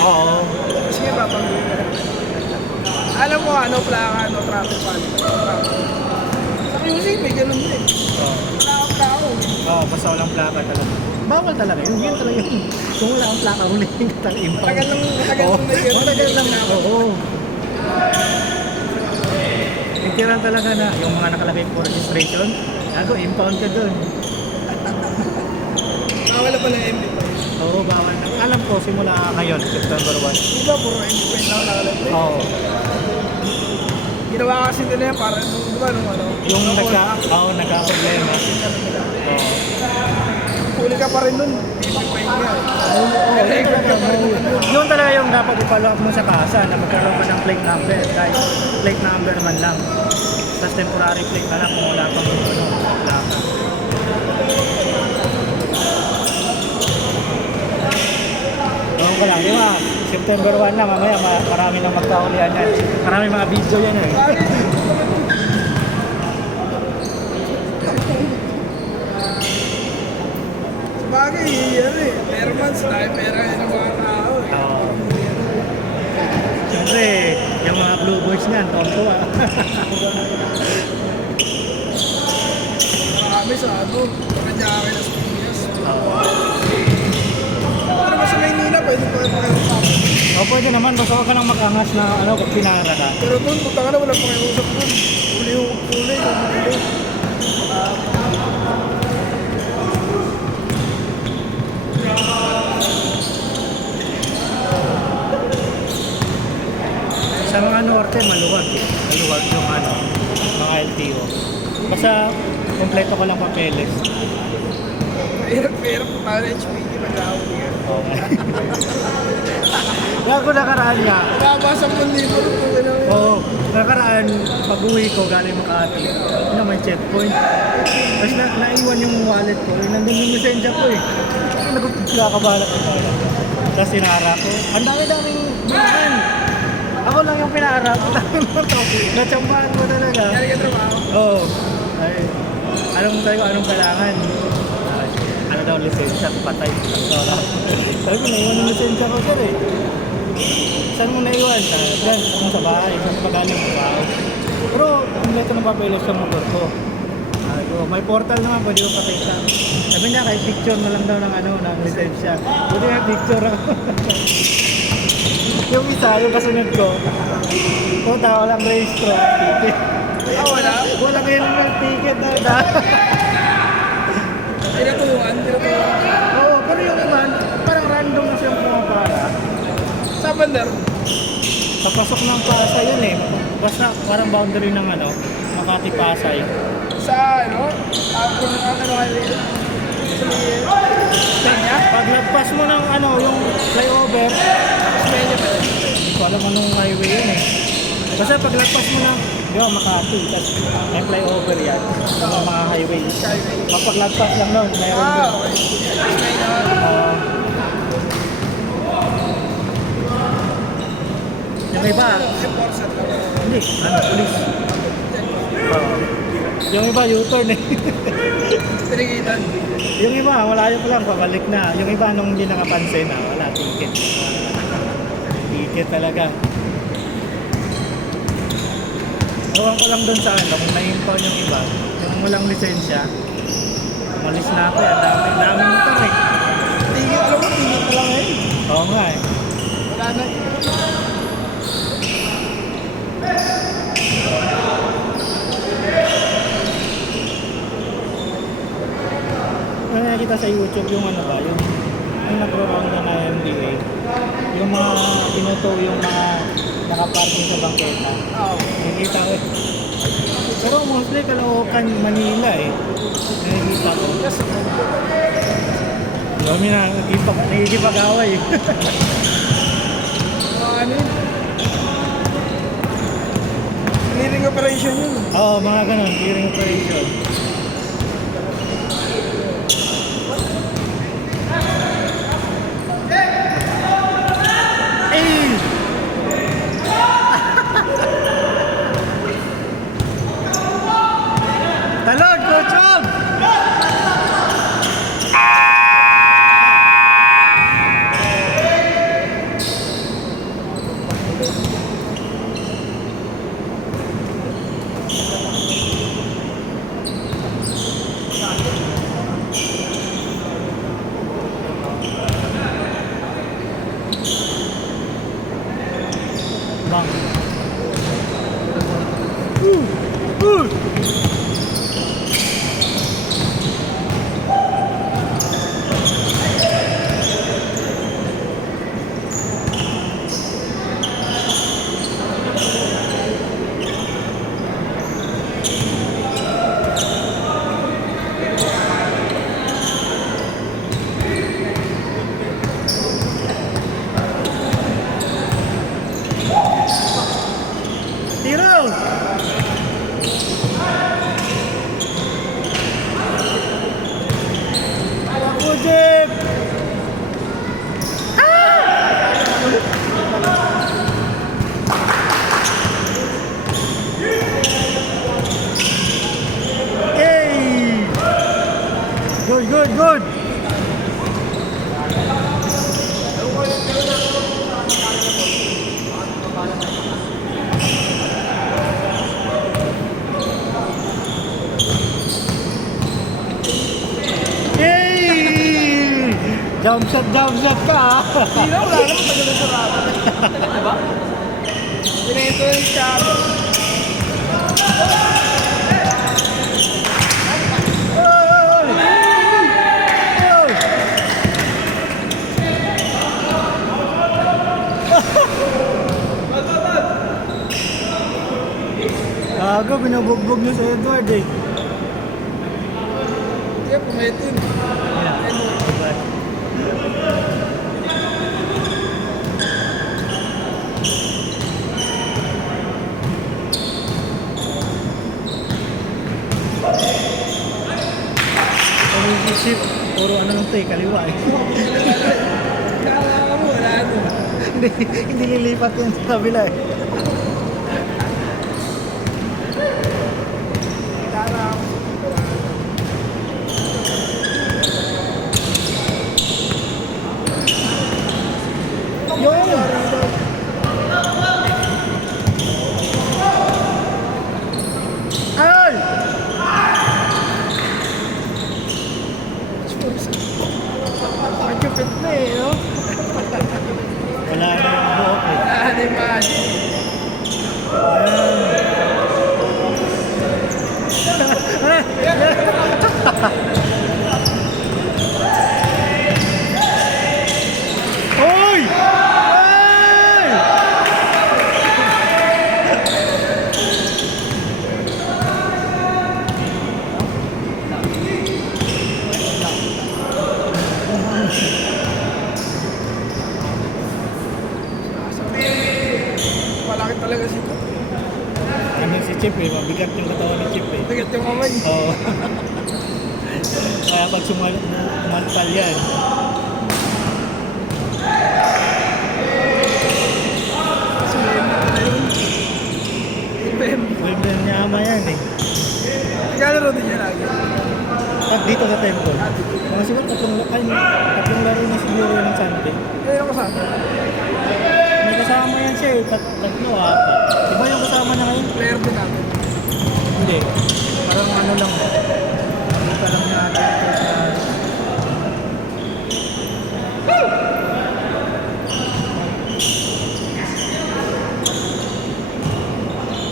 Oo. Sige, babanggit ka. Alam mo, ano, plaka, no traffic policy. Sa music, may ganun din. Oo. Wala kang plaka. Oo, basta walang plaka talaga. Bawal talaga yun. Yun talaga yun. Kung wala akong plaka, hulihin ka talaga impound. Matagal lang na yun. Matagal lang. Oo. Nagtiran talaga na yung mga nakalagay for registration, ako, impound ka dun. Wala pala MP pa. Oo, bawal na. Alam ko, simula ngayon, September 1. Diba, puro MP lang nakalagay. Oo. Ginawa kasi nila yan para nung, diba, nung ano? Yung nagka-problema. Oo. Huli ka pa rin nun. MP pa yun nga. Yun talaga yung dapat ipalok mo sa kasa na magkaroon ka ng plate number. Kahit plate number man lang. Tapos temporary plate na lang kung wala pang plaka. Ewan ko lang, di ba? September 1 na, mamaya marami nang magkaulian yan. Marami mga video yan eh. Sabagay, yan eh. Permans, dahil pera yun ng mga tao eh. Oo. Siyempre, yung mga blue boys niyan, tonto ah. Marami sa ano, pagkadiyari na sa Pilipinas. Oo. Pero mas sa Maynila, pwede pa rin pakiusap. O pwede naman, basta huwag ka lang makangas na ano, kung pinara ka. Pero doon, punta ka na, walang pakiusap doon. Uli yung uli, uli. Sa mga norte, maluwag eh. Maluwag yung ano, mga LTO. Basta, kompleto ko lang papeles. Pero punta ka na HPD, mag-aawin ka. Okay. Gago nakaraan nga. Nabasa mo nito, Oo, nakaraan, pag-uwi ko galing Makati, yun may checkpoint. Tapos naiwan yung wallet ko, nandun yung messenger ko eh. Nagkakabalat ko. Tapos sinara ko. Ang dami-daming bahan. Ako lang yung pinara ko. Natsambahan ko talaga. Kaya ka trabaho. Oo. Ay, anong kailangan? Ano daw, lisensya, patay. Sabi ko, naiwan yung lisensya ko sir eh. Saan mo naiwan? Diyan, ako sa bahay, sa pagaling mo bahay. Pero, kompleto ng papeles sa motor ko. May portal naman, pwede ko patay sa. Sabi niya, kahit picture na lang daw ng ano, ng lisensya. Buti nga picture ako. Yung isa, yung kasunod ko. Puta, walang registro, ticket. Wala? Walang annual ticket na. Tinatuhan. Oo, pero yung iba, parang random na siyang pumapara. Sa bandar. Papasok ng Pasay yun eh. Basta parang boundary ng ano, Makati Pasay. Sa ano? Kung ano kayo sa Kenya? Paglagpas mo ng ano, yung flyover, Kenya ba? hindi ko alam anong highway yun eh. Basta paglagpas mo ng, di ba, Makati, tapos may flyover yan, yung mga highway. Mapaglagpas lang nun, mayroon doon. Okay. Kenya. Yung iba, Enforcer ka ba? hindi, police. Yung iba, U-turn eh. Pinigitan. Yung iba, malayo pa lang, pabalik na. Yung iba, nung hindi nakapansin, wala, ticket. Ticket talaga. Ewan ko lang dun sa ano, kung na-impound yung iba, yung walang lisensya, umalis na ako, dami motor eh. Tingin, alam mo, tingin ka lang eh. Oo nga eh. Wala na. May nakikita sa YouTube yung ano ba, yung nagro-round na MDA, yung mga pinuto yung mga nakaparking sa bangketa. Oo. Nakikita ko eh. Pero mostly Caloocan, Manila eh. Nakikita ko. Dami na, nagkikipag-away eh. Ano yun? Clearing operation yun. Oo, mga ganun, clearing operation. Talon, Coachog! Oo. Uh! Tiro! Ako, Jeff! Hey! Good, good, good! Yay! Jump shot ka ah. Hindi na, wala naman tagal na sarado. Diba? Pineto yung shadow. Oy! Oy! Gago, binubugbog niyo si Edward eh. Kaya pumeto yun. Isip, puro ano lang ito eh, kaliwa eh. Kala mo, wala ano. Hindi lilipat yun sa kabila eh. Kala mo, wala ano. Yun! Ay! Pagkapit na eh, no? Wala na yung buhok eh. Ano yung magic? Oy! Ay! Malaki talaga si Chip. Ano si Chip eh, mabigat yung katawan ni Chip eh. Bigat yung kamay. Oo. Kaya pag sumaltal yan, Wimbledon niya ama yan eh. Naglalaro din niya lagi. Pag dito sa temple, mga siguro tatlong laro na siguro ng Sunday. Kaya yung kasama. May kasama yan siya eh, tatlo apat. Diba yung kasama niya ngayon? Player din natin. Hindi. Parang ano lang. Hindi pa lang natin ito sa...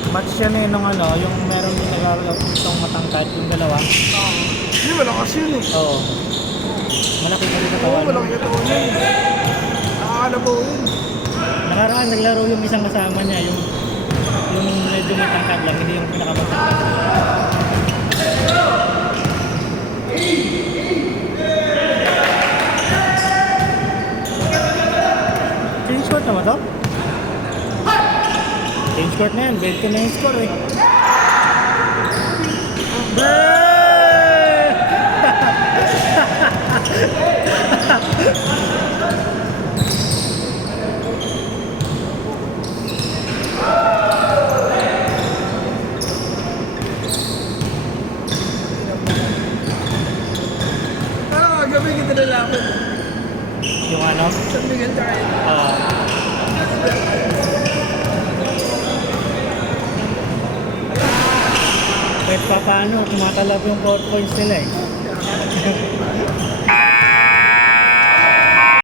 Match siya na nung ano, yung meron din naglalaro itong matangkad, yung dalawa. Hindi, malakas yun eh. Oo. Malaki pa rin Oo, katawan. malaki yung taon yun. Nakakalabaw yun. Nakaraan naglaro yung isang kasama niya, yung medyo matangkad lang, hindi yung pinakamatangkad. Change court na ba to? Change court na yan, 20 na yung score eh. Pero kagabi kita nalaman. Yung ano? San Miguel tsaka yun. Kahit pa paano, tumatalab yung 4 points nila eh.